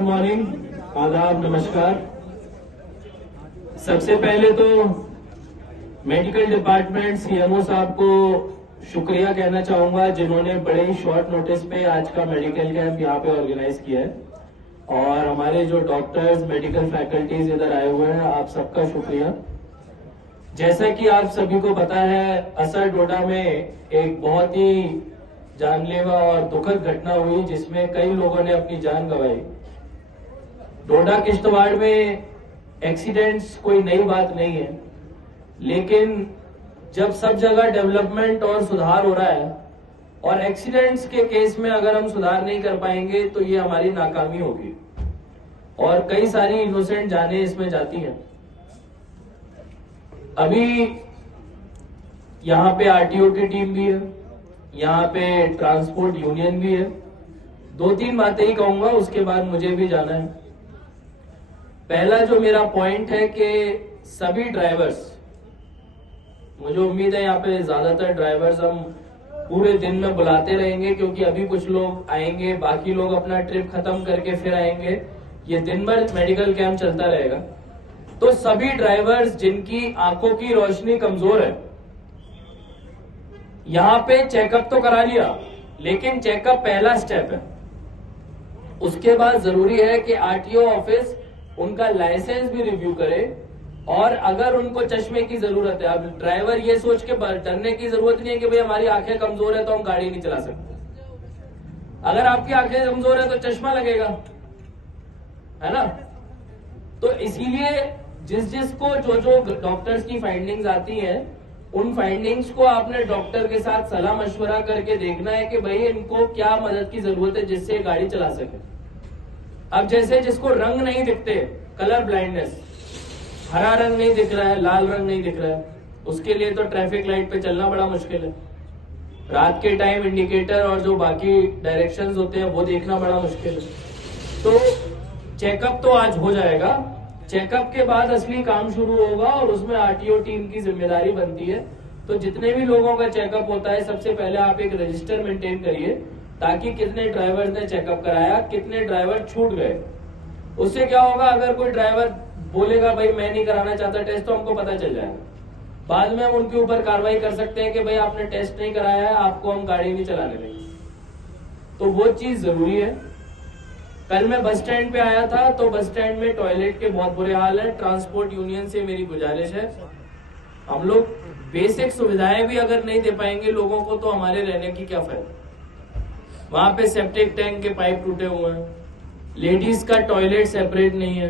Good morning, आदाब, नमस्कार। सबसे पहले तो मेडिकल डिपार्टमेंट सीएमओ साहब को शुक्रिया कहना चाहूंगा, जिन्होंने बड़े ही शॉर्ट नोटिस पे आज का मेडिकल कैंप यहाँ पे ऑर्गेनाइज किया है। और हमारे जो डॉक्टर्स, मेडिकल फैकल्टीज इधर आए हुए हैं, आप सबका शुक्रिया। जैसा कि आप सभी को पता है, असर डोडा में एक बहुत ही जानलेवा और दुखद घटना हुई, जिसमें कई लोगों ने अपनी जान गंवाई। डोडा किश्तवाड़ में एक्सीडेंट्स कोई नई बात नहीं है, लेकिन जब सब जगह डेवलपमेंट और सुधार हो रहा है और एक्सीडेंट्स के केस में अगर हम सुधार नहीं कर पाएंगे तो ये हमारी नाकामी होगी और कई सारी इनोसेंट जानें इसमें जाती हैं। अभी यहाँ पे आरटीओ की टीम भी है, यहाँ पे ट्रांसपोर्ट यूनियन भी है। 2-3 बातें ही कहूंगा, उसके बाद मुझे भी जाना है। पहला जो मेरा पॉइंट है कि सभी ड्राइवर्स, मुझे उम्मीद है यहाँ पे ज्यादातर ड्राइवर्स हम पूरे दिन में बुलाते रहेंगे, क्योंकि अभी कुछ लोग आएंगे, बाकी लोग अपना ट्रिप खत्म करके फिर आएंगे। ये दिन भर मेडिकल कैंप चलता रहेगा। तो सभी ड्राइवर्स जिनकी आंखों की रोशनी कमजोर है, यहाँ पे चेकअप तो करा लिया, लेकिन चेकअप पहला स्टेप है। उसके बाद जरूरी है कि आरटीओ ऑफिस उनका लाइसेंस भी रिव्यू करे, और अगर उनको चश्मे की जरूरत है, अब ड्राइवर ये सोच के डरने की जरूरत नहीं है कि भाई हमारी आंखें कमजोर है तो हम गाड़ी नहीं चला सकते। अगर आपकी आंखें कमजोर है तो चश्मा लगेगा, है ना। तो इसीलिए जिसको जो डॉक्टर्स की फाइंडिंग्स आती हैं, उन फाइंडिंग्स को आपने डॉक्टर के साथ सलाह मशवरा करके देखना है कि भाई इनको क्या मदद की जरूरत है जिससे गाड़ी चला सके। अब जैसे जिसको रंग नहीं दिखते, कलर ब्लाइंडनेस, हरा रंग नहीं दिख रहा है, लाल रंग नहीं दिख रहा है, उसके लिए तो ट्रैफिक लाइट पे चलना बड़ा मुश्किल है। रात के टाइम इंडिकेटर और जो बाकी डायरेक्शंस होते हैं वो देखना बड़ा मुश्किल है। तो चेकअप तो आज हो जाएगा, चेकअप के बाद असली काम शुरू होगा और उसमें आरटीओ टीम की जिम्मेदारी बनती है। तो जितने भी लोगों का चेकअप होता है, सबसे पहले आप एक रजिस्टर मेंटेन करिए, ताकि कितने ड्राइवर्स ने चेकअप कराया, कितने ड्राइवर छूट गए। उससे क्या होगा, अगर कोई ड्राइवर बोलेगा भाई मैं नहीं कराना चाहता टेस्ट, तो हमको पता चल जाएगा। बाद में हम उनके ऊपर कार्रवाई कर सकते हैं कि भाई आपने टेस्ट नहीं कराया है, आपको हम गाड़ी नहीं चलाने देंगे। तो वो चीज जरूरी है। कल मैं बस स्टैंड पे आया था, तो बस स्टैंड में टॉयलेट के बहुत बुरे हाल है। ट्रांसपोर्ट यूनियन से मेरी गुजारिश है, हम लोग बेसिक सुविधाएं भी अगर नहीं दे पाएंगे लोगों को, तो हमारे रहने की क्या फायदा। वहां पे सेप्टिक टैंक के पाइप टूटे हुए हैं, लेडीज का टॉयलेट सेपरेट नहीं है,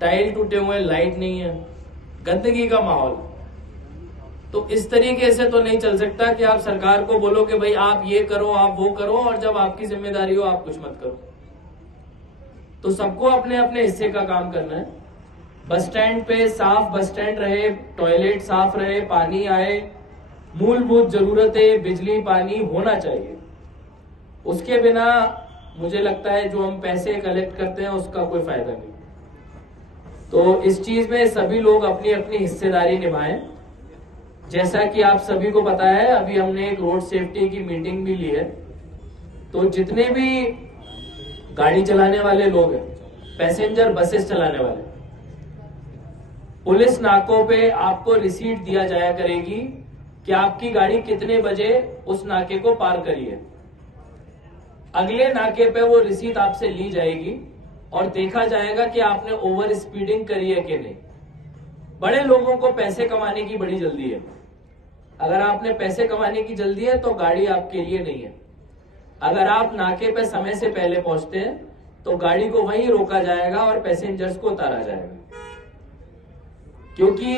टाइल टूटे हुए हैं, लाइट नहीं है, गंदगी का माहौल। तो इस तरीके से तो नहीं चल सकता कि आप सरकार को बोलो कि भाई आप ये करो, आप वो करो, और जब आपकी जिम्मेदारी हो आप कुछ मत करो। तो सबको अपने अपने हिस्से का काम करना है। बस स्टैंड पे साफ बस स्टैंड रहे, टॉयलेट साफ रहे, पानी आए, मूलभूत जरूरतें बिजली पानी होना चाहिए। उसके बिना मुझे लगता है जो हम पैसे कलेक्ट करते हैं उसका कोई फायदा नहीं। तो इस चीज में सभी लोग अपनी अपनी हिस्सेदारी निभाएं। जैसा कि आप सभी को पता है, अभी हमने एक रोड सेफ्टी की मीटिंग भी ली है। तो जितने भी गाड़ी चलाने वाले लोग हैं, पैसेंजर बसेस चलाने वाले, पुलिस नाकों पे आपको रिसीट दिया जाया करेगी कि आपकी गाड़ी कितने बजे उस नाके को पार करी है। अगले नाके पे वो रिसीट आपसे ली जाएगी और देखा जाएगा कि आपने ओवर स्पीडिंग करी है कि नहीं। बड़े लोगों को पैसे कमाने की बड़ी जल्दी है। अगर आपने पैसे कमाने की जल्दी है तो गाड़ी आपके लिए नहीं है। अगर आप नाके पे समय से पहले पहुंचते हैं तो गाड़ी को वहीं रोका जाएगा और पैसेंजर्स को उतारा जाएगा। क्योंकि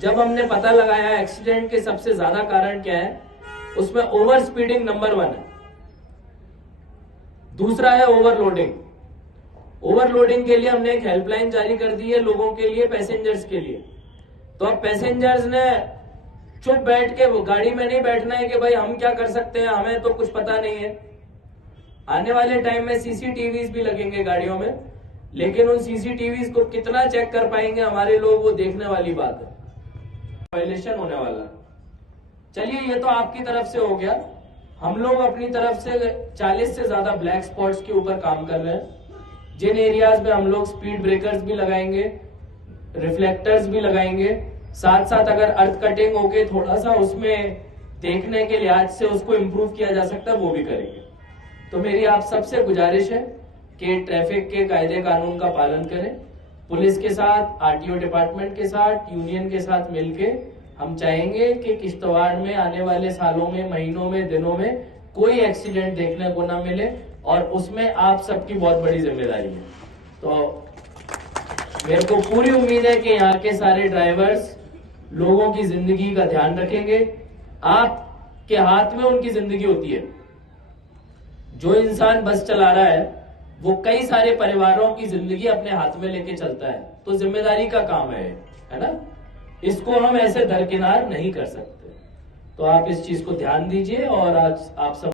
जब हमने पता लगाया एक्सीडेंट के सबसे ज्यादा कारण क्या है, उसमें ओवर स्पीडिंग नंबर 1 है, दूसरा है ओवरलोडिंग। ओवरलोडिंग के लिए हमने एक हेल्पलाइन जारी कर दी है लोगों के लिए, पैसेंजर्स के लिए। तो अब पैसेंजर्स ने चुप बैठ के गाड़ी में नहीं बैठना है कि भाई हम क्या कर सकते हैं, हमें तो कुछ पता नहीं है। आने वाले टाइम में सीसीटीवीज भी लगेंगे गाड़ियों में, लेकिन उन सीसीटीवीज को कितना चेक कर पाएंगे हमारे लोग, वो देखने वाली बात है। वायलेशन होने वाला है। चलिए, ये तो आपकी तरफ से हो गया। हम लोग अपनी तरफ से 40 से ज्यादा ब्लैक स्पॉट्स के ऊपर काम कर रहे हैं। जिन एरियाज में हम लोग स्पीड ब्रेकर्स भी लगाएंगे, रिफ्लेक्टर्स भी लगाएंगे, साथ साथ अगर अर्थ कटिंग होके थोड़ा सा उसमें देखने के लिहाज से उसको इम्प्रूव किया जा सकता है वो भी करेंगे। तो मेरी आप सबसे गुजारिश है कि ट्रैफिक के कायदे कानून का पालन करें। पुलिस के साथ, आरटीओ डिपार्टमेंट के साथ, यूनियन के साथ मिलके हम चाहेंगे कि किश्तवाड़ में आने वाले सालों में, महीनों में, दिनों में कोई एक्सीडेंट देखने को ना मिले, और उसमें आप सबकी बहुत बड़ी जिम्मेदारी है। तो मेरे को पूरी उम्मीद है कि यहाँ के सारे ड्राइवर्स लोगों की जिंदगी का ध्यान रखेंगे। आपके हाथ में उनकी जिंदगी होती है। जो इंसान बस चला रहा है वो कई सारे परिवारों की जिंदगी अपने हाथ में लेके चलता है, तो जिम्मेदारी का काम है ना। इसको हम ऐसे दरकिनार नहीं कर सकते। तो आप इस चीज को ध्यान दीजिए। और आज आप सब